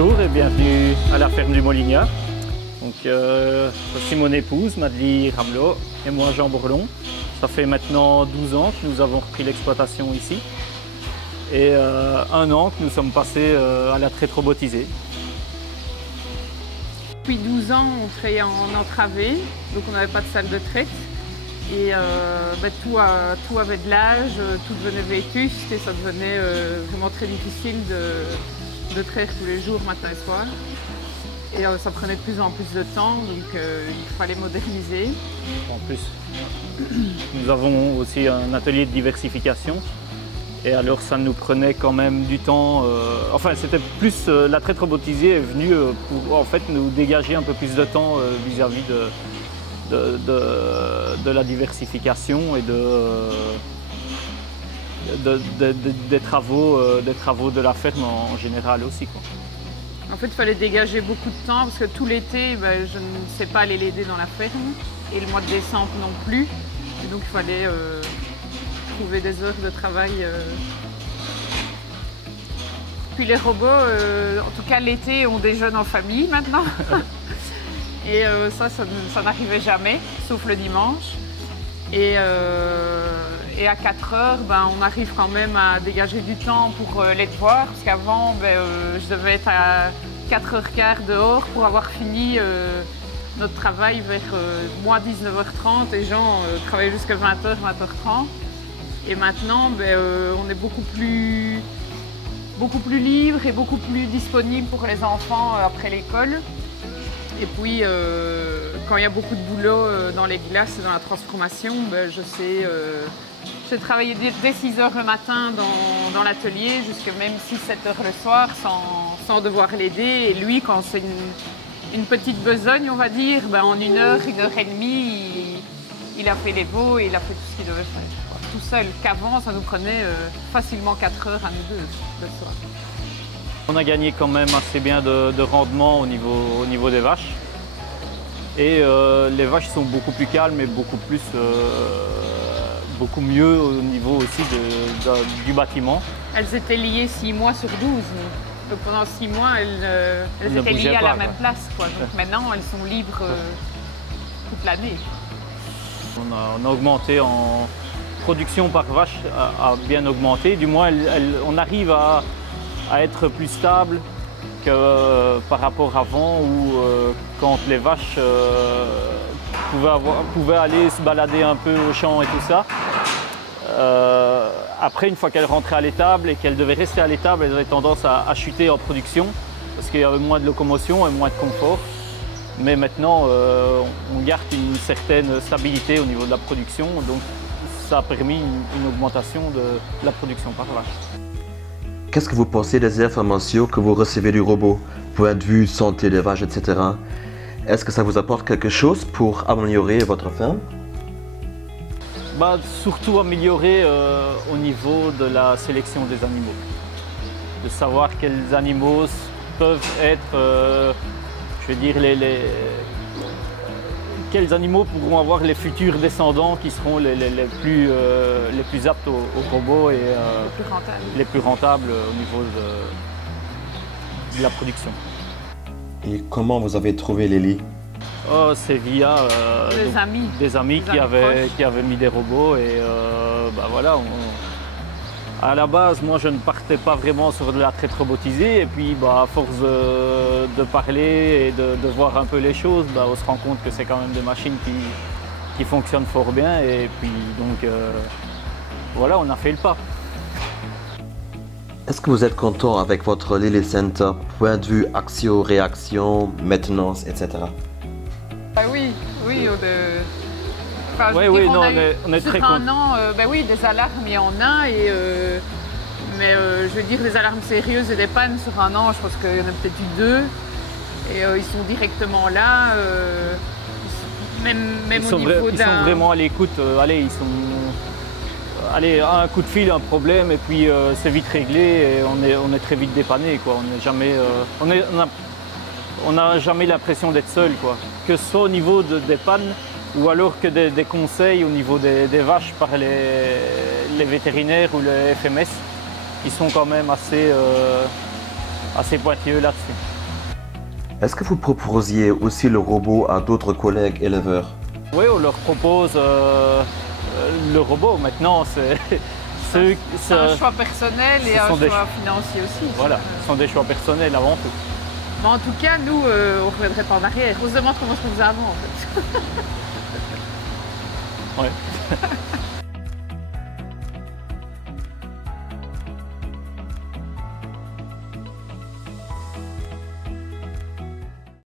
Bonjour et bienvenue à la ferme du Molignat. Donc, voici mon épouse, Madeleine Ramelot, et moi, Jean Bourlon. Ça fait maintenant 12 ans que nous avons repris l'exploitation ici. Et 1 an que nous sommes passés à la traite robotisée. Depuis 12 ans, on travaillait en entravé, donc on n'avait pas de salle de traite. Et tout avait de l'âge, tout devenait vétuste et ça devenait vraiment très difficile de traire tous les jours, matin et soir. Et ça prenait de plus en plus de temps, donc il fallait moderniser. En plus, nous avons aussi un atelier de diversification. Et alors ça nous prenait quand même du temps, enfin c'était plus, la traite robotisée est venue pour en fait nous dégager un peu plus de temps vis-à-vis de la diversification et des travaux de la ferme en général aussi, quoi. En fait, il fallait dégager beaucoup de temps parce que tout l'été, je ne sais pas aller l'aider dans la ferme et le mois de décembre non plus. Et donc il fallait trouver des heures de travail. Puis les robots, en tout cas l'été, on déjeune en famille maintenant. Et ça n'arrivait jamais, sauf le dimanche. Et à 4 heures, on arrive quand même à dégager du temps pour les devoirs. Parce qu'avant, je devais être à 4h15 dehors pour avoir fini notre travail vers moins 19h30. Et Jean travaillait jusqu'à 20h, 20h30. Et maintenant, on est beaucoup plus libre et beaucoup plus disponible pour les enfants après l'école. Et puis, quand il y a beaucoup de boulot dans les glaces et dans la transformation, je sais travailler dès 6 h le matin dans l'atelier, jusqu'à même 6-7 h le soir, sans devoir l'aider. Et lui, quand c'est une petite besogne, on va dire, en 1 heure, 1 heure et demie, il a fait les veaux et il a fait tout ce qu'il devait faire, tout seul. Qu'avant, ça nous prenait facilement 4 heures à nous deux le soir. On a gagné quand même assez bien de rendement au niveau des vaches. Et les vaches sont beaucoup plus calmes et beaucoup mieux au niveau aussi du bâtiment. Elles étaient liées 6 mois sur 12. Donc pendant 6 mois, elles étaient liées à la même place, quoi. Donc maintenant, elles sont libres toute l'année. On a augmenté en production par vache, a bien augmenté. Du moins, on arrive à être plus stable que par rapport à avant où quand les vaches pouvaient aller se balader un peu au champ et tout ça. Après, une fois qu'elles rentraient à l'étable et qu'elles devaient rester à l'étable, elles avaient tendance à chuter en production parce qu'il y avait moins de locomotion et moins de confort. Mais maintenant, on garde une certaine stabilité au niveau de la production, donc ça a permis une augmentation de la production par vache. Qu'est-ce que vous pensez des informations que vous recevez du robot, point de vue santé des vaches, etc. Est-ce que ça vous apporte quelque chose pour améliorer votre ferme? Surtout améliorer au niveau de la sélection des animaux. De savoir quels animaux peuvent être, je veux dire, quels animaux pourront avoir les futurs descendants qui seront les plus aptes aux robots et les plus rentables au niveau de la production. Et comment vous avez trouvé les lits? C'est via des amis qui avaient mis des robots et voilà. À la base, moi, je ne partais pas vraiment sur de la traite robotisée et puis à force de parler et de voir un peu les choses, on se rend compte que c'est quand même des machines qui fonctionnent fort bien et puis donc voilà, on a fait le pas. Est-ce que vous êtes content avec votre Lily Center, point de vue action, réaction, maintenance, etc. Oui. On est très contents. Sur 1 an, oui, des alarmes, il y en a, mais je veux dire, des alarmes sérieuses et des pannes sur 1 an, je pense qu'il y en a peut-être eu 2. Et ils sont directement là, même au niveau de la... Ils sont vraiment à l'écoute, un coup de fil, un problème, et puis c'est vite réglé, et on est très vite dépanné, quoi. On n'a jamais l'impression d'être seul, quoi. Que ce soit au niveau des pannes, ou alors que des conseils au niveau des vaches par les vétérinaires ou les FMS, qui sont quand même assez assez pointilleux là-dessus. Est-ce que vous proposiez aussi le robot à d'autres collègues éleveurs? Oui, on leur propose le robot. Maintenant, c'est un choix personnel et un choix financier aussi. Voilà, ce sont des choix personnels avant tout. Mais en tout cas, nous, on ne reviendrait pas en arrière. On se demande comment je faisais avant, en fait. Ouais.